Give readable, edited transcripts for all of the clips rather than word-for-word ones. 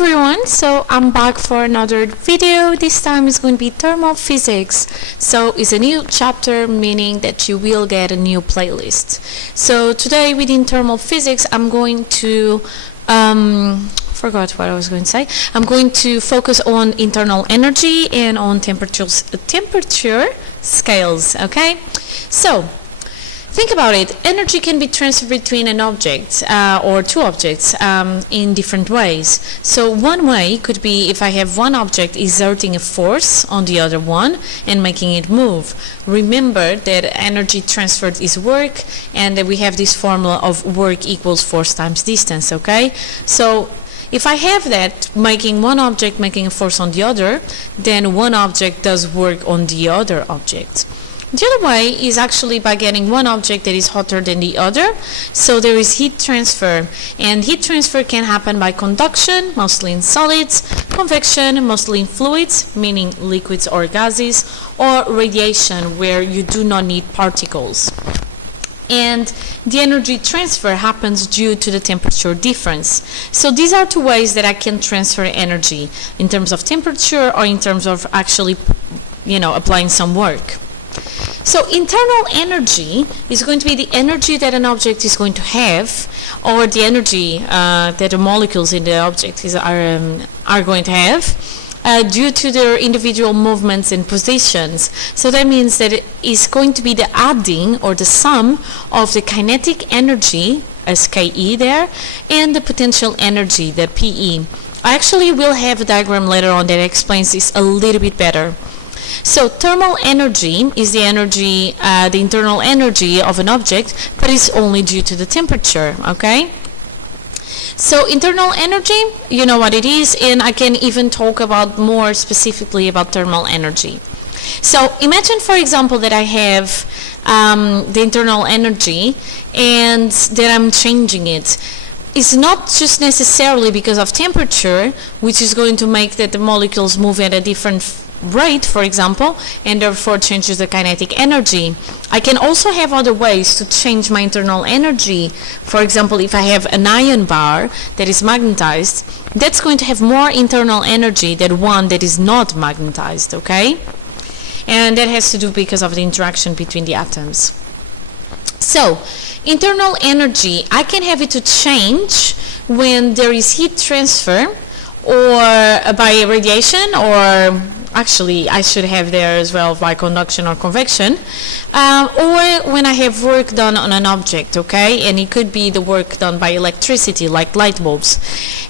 everyone, so I'm back for another video. This time is going to be thermal physics. So it's a new chapter, meaning that you will get a new playlist. So today within thermal physics I'm going to forgot what I was going to say. I'm going to focus on internal energy and on temperature scales, okay? So think about it. Energy can be transferred between an object or two objects in different ways. So one way could be if I have one object exerting a force on the other one and making it move. Remember that energy transferred is work, and that we have this formula of work equals force times distance, okay? So if I have that, making one object making a force on the other, then one object does work on the other object. The other way is actually by getting one object that is hotter than the other. So there is heat transfer, and heat transfer can happen by conduction, mostly in solids, convection, mostly in fluids, meaning liquids or gases, or radiation, where you do not need particles. And the energy transfer happens due to the temperature difference. So these are two ways that I can transfer energy, in terms of temperature or in terms of actually, applying some work. So internal energy is going to be the energy that an object is going to have, or the energy that the molecules in the object are going to have due to their individual movements and positions. So that means that it is going to be the adding or the sum of the kinetic energy, as Ke there, and the potential energy, the Pe. I actually will have a diagram later on that explains this a little bit better. So thermal energy is the energy, the internal energy of an object, but it's only due to the temperature, okay? So internal energy, you know what it is, and I can even talk about more specifically about thermal energy. So imagine, for example, that I have the internal energy and that I'm changing it. It's not just necessarily because of temperature, which is going to make that the molecules move at a different rate, for example, and therefore changes the kinetic energy. I can also have other ways to change my internal energy. For example, if I have an iron bar that is magnetized, that's going to have more internal energy than one that is not magnetized, okay? And that has to do because of the interaction between the atoms. So, internal energy, I can have it to change when there is heat transfer, or by radiation, or actually I should have there as well by conduction or convection, or when I have work done on an object, okay? And it could be the work done by electricity, like light bulbs.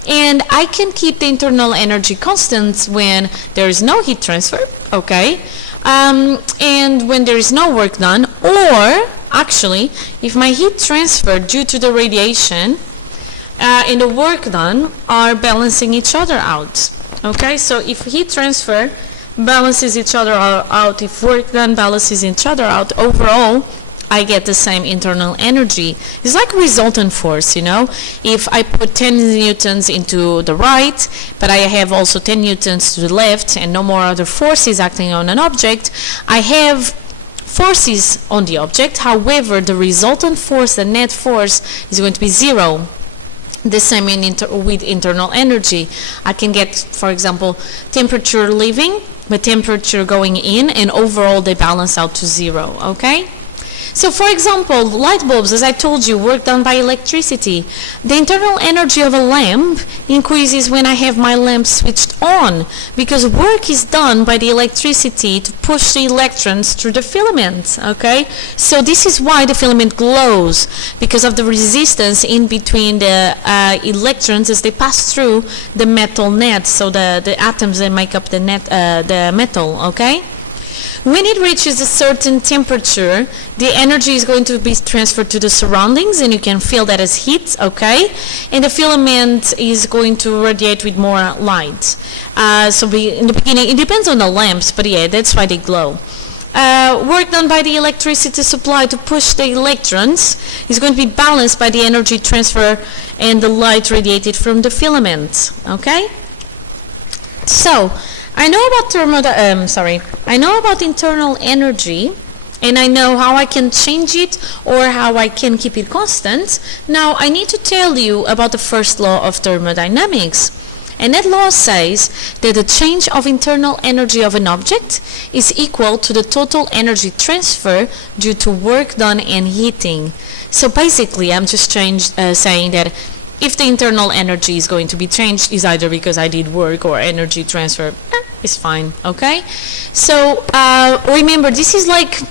And I can keep the internal energy constant when there is no heat transfer, okay? And when there is no work done, or actually if my heat transfer due to the radiation and the work done are balancing each other out. Okay, so if heat transfer balances each other out, if work done balances each other out, overall I get the same internal energy. It's like resultant force, If I put 10 newtons into the right, but I have also 10 newtons to the left and no more other forces acting on an object, I have forces on the object. However, the resultant force, the net force, is going to be zero. The same with internal energy. I can get, for example, temperature leaving, but temperature going in, and overall they balance out to zero, okay? So for example, light bulbs, as I told you, work done by electricity. The internal energy of a lamp increases when I have my lamp switched on, because work is done by the electricity to push the electrons through the filament, okay? So this is why the filament glows, because of the resistance in between the electrons as they pass through the metal net, so the atoms that make up the metal, okay? When it reaches a certain temperature, the energy is going to be transferred to the surroundings, and you can feel that as heat, okay? And the filament is going to radiate with more light. So in the beginning, it depends on the lamps, but yeah, that's why they glow. Work done by the electricity supply to push the electrons is going to be balanced by the energy transfer and the light radiated from the filament, okay? So, I know about internal energy, and I know how I can change it or how I can keep it constant. Now I need to tell you about the first law of thermodynamics. And that law says that the change of internal energy of an object is equal to the total energy transfer due to work done and heating. So basically, I'm just saying that if the internal energy is going to be changed, is either because I did work or energy transfer, it's fine, okay? So remember, this is like,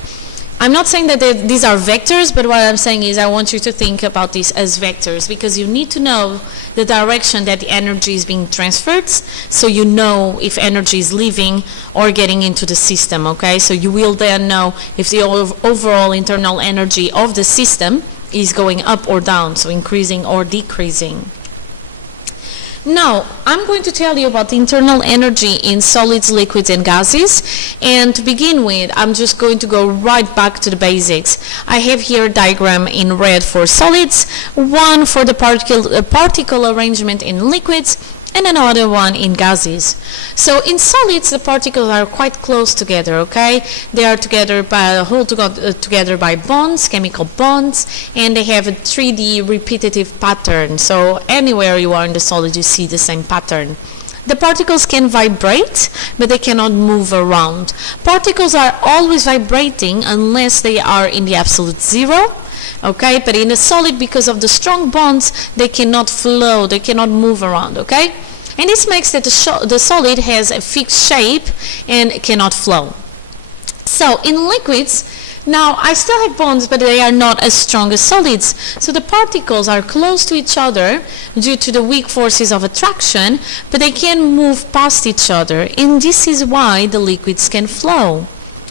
I'm not saying that these are vectors, but what I'm saying is I want you to think about these as vectors, because you need to know the direction that the energy is being transferred, so you know if energy is leaving or getting into the system, okay? So you will then know if the overall internal energy of the system is going up or down, so increasing or decreasing. Now, I'm going to tell you about the internal energy in solids, liquids, and gases. And to begin with, I'm just going to go right back to the basics. I have here a diagram in red for solids, one for the particle arrangement in liquids, and another one in gases. So in solids, the particles are quite close together, okay? They are together together by bonds, chemical bonds, and they have a 3D repetitive pattern. So anywhere you are in the solid, you see the same pattern. The particles can vibrate, but they cannot move around. Particles are always vibrating unless they are in the absolute zero. Okay, but in a solid, because of the strong bonds, they cannot flow, they cannot move around, okay? And this makes that the solid has a fixed shape and cannot flow. So in liquids, now I still have bonds, but they are not as strong as solids. So the particles are close to each other due to the weak forces of attraction, but they can move past each other, and this is why the liquids can flow.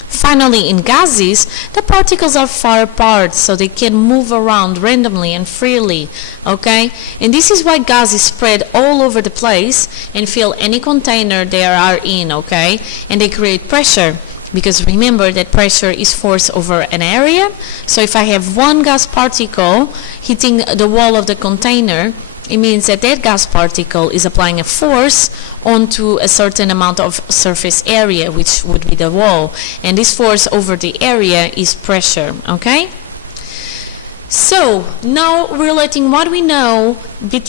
Finally, in gases, the particles are far apart, so they can move around randomly and freely, okay? And this is why gases spread all over the place and fill any container they are in, okay? And they create pressure, because remember that pressure is force over an area. So if I have one gas particle hitting the wall of the container, it means that that gas particle is applying a force onto a certain amount of surface area, which would be the wall. And this force over the area is pressure, okay? So, now relating what we know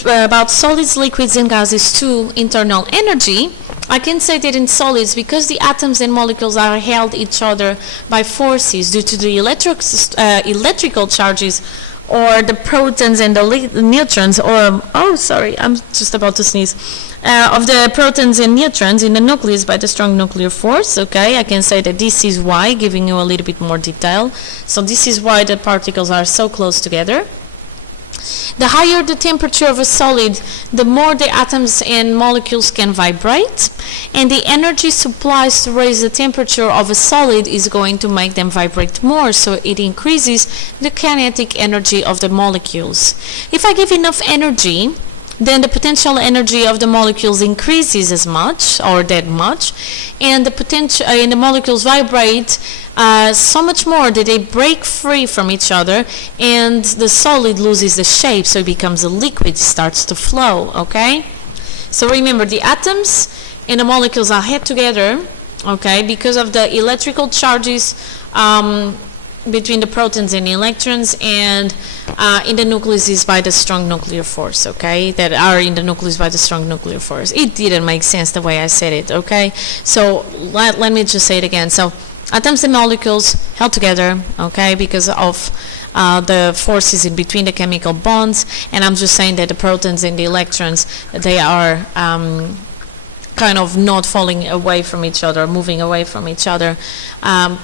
about solids, liquids, and gases to internal energy, I can say that in solids, because the atoms and molecules are held each other by forces due to the electrical charges, or the protons and the neutrons, or, oh sorry, I'm just about to sneeze, of the protons and neutrons in the nucleus by the strong nuclear force, okay? I can say that this is why, giving you a little bit more detail. So this is why the particles are so close together. The higher the temperature of a solid, the more the atoms and molecules can vibrate, and the energy supplies to raise the temperature of a solid is going to make them vibrate more, so it increases the kinetic energy of the molecules. If I give enough energy, then the potential energy of the molecules increases as much, or that much, and the potential and the molecules vibrate so much more that they break free from each other, and the solid loses the shape, so it becomes a liquid, starts to flow, okay? So remember, the atoms and the molecules are held together, okay, because of the electrical charges between the protons and the electrons, and in the nucleus is by the strong nuclear force, okay, that are in the nucleus by the strong nuclear force. It didn't make sense the way I said it, okay? So let me just say it again. So atoms and molecules held together, okay, because of the forces in between the chemical bonds, and I'm just saying that the protons and the electrons, they are kind of not falling away from each other, moving away from each other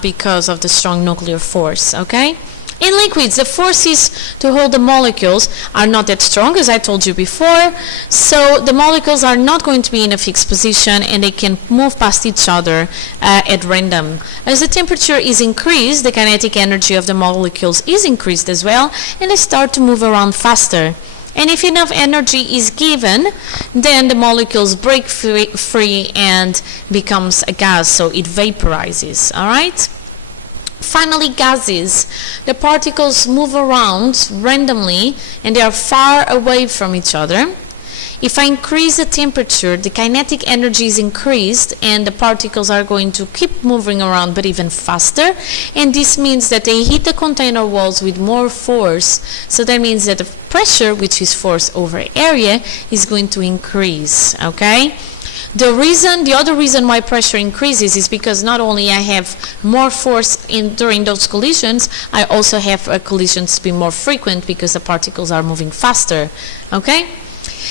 because of the strong nuclear force, okay? In liquids, the forces to hold the molecules are not that strong, as I told you before, so the molecules are not going to be in a fixed position, and they can move past each other at random. As the temperature is increased, the kinetic energy of the molecules is increased as well, and they start to move around faster. And if enough energy is given, then the molecules break free and becomes a gas, so it vaporizes, all right? Finally, gases. The particles move around randomly, and they are far away from each other. If I increase the temperature, the kinetic energy is increased and the particles are going to keep moving around but even faster, and this means that they hit the container walls with more force. So that means that the pressure, which is force over area, is going to increase, okay? The other reason why pressure increases is because not only I have more force during those collisions, I also have collisions be more frequent because the particles are moving faster, okay?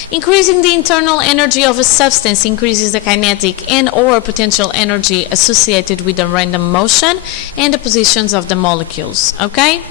Increasing the internal energy of a substance increases the kinetic and or potential energy associated with the random motion and the positions of the molecules, okay?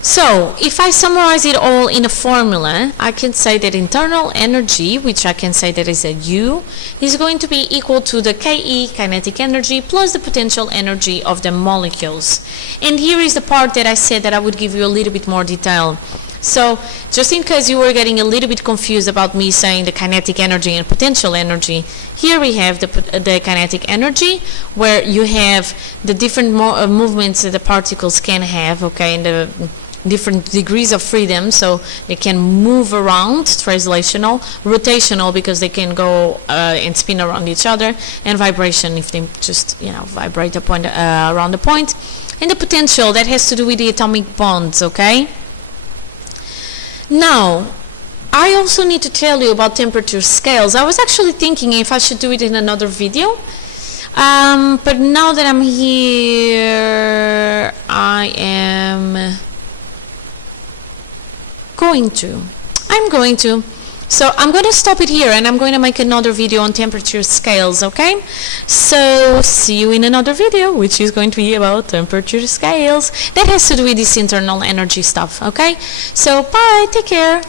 So, if I summarize it all in a formula, I can say that internal energy, which I can say that is a U, is going to be equal to the Ke, kinetic energy, plus the potential energy of the molecules. And here is the part that I said that I would give you a little bit more detail. So, just in case you were getting a little bit confused about me saying the kinetic energy and potential energy, here we have the kinetic energy, where you have the different movements that the particles can have, okay, and the different degrees of freedom, so they can move around, translational, rotational because they can go and spin around each other, and vibration if they just, vibrate a point, around the point. And the potential, that has to do with the atomic bonds, okay? Now, I also need to tell you about temperature scales. I was actually thinking if I should do it in another video, but now that I'm here, I'm going to. So I'm going to stop it here and I'm going to make another video on temperature scales, okay? So see you in another video, which is going to be about temperature scales. That has to do with this internal energy stuff, okay? So bye, take care.